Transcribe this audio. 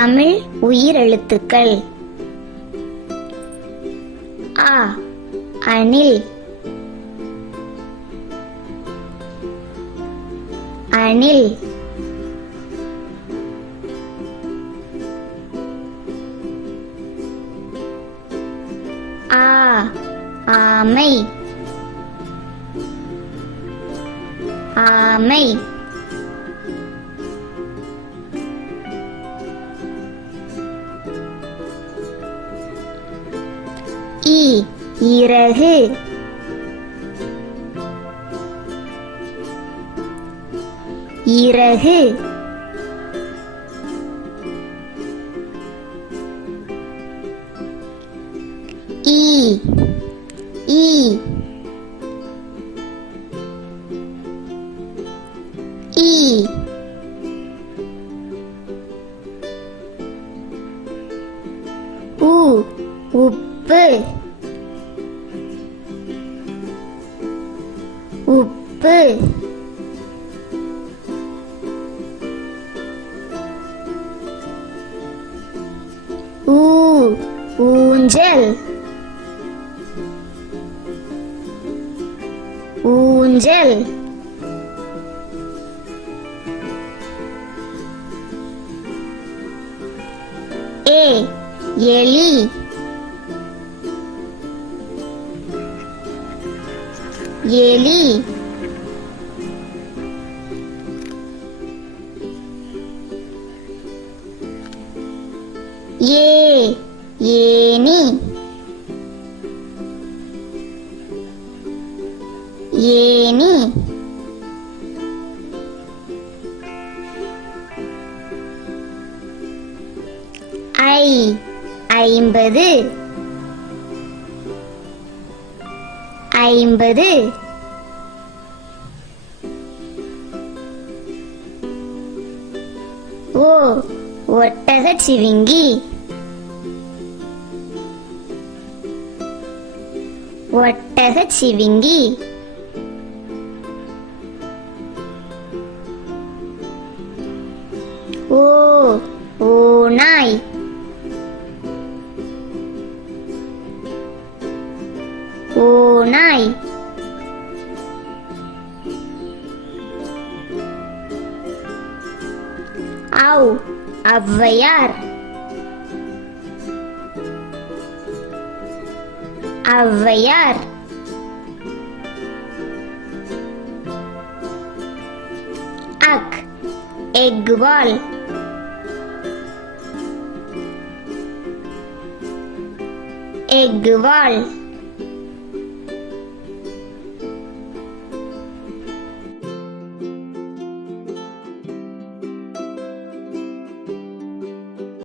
தமிழ் உயிரெழுத்துக்கள். அ அணில், அணில். ஆ ஆமை, ஆமை. இ இறகு, இறகு. ஈ ஈ ஈ. உ உப்பு, உப்பு. ஊ ஊஞ்சல், ஊஞ்சல். ஏ எலி, எலி. ஏ ஏனி, ஏனி. ஐ ஐம்பது, ஐம்பது. ஓ ஒட்டகச் சிவிங்கி, ஒட்டகச் சிவிங்கி. ஓ ஓநாய், ஓநாய். ஔ ஔவையார், ஔவையார். அக் எக்வால், எக்வால்.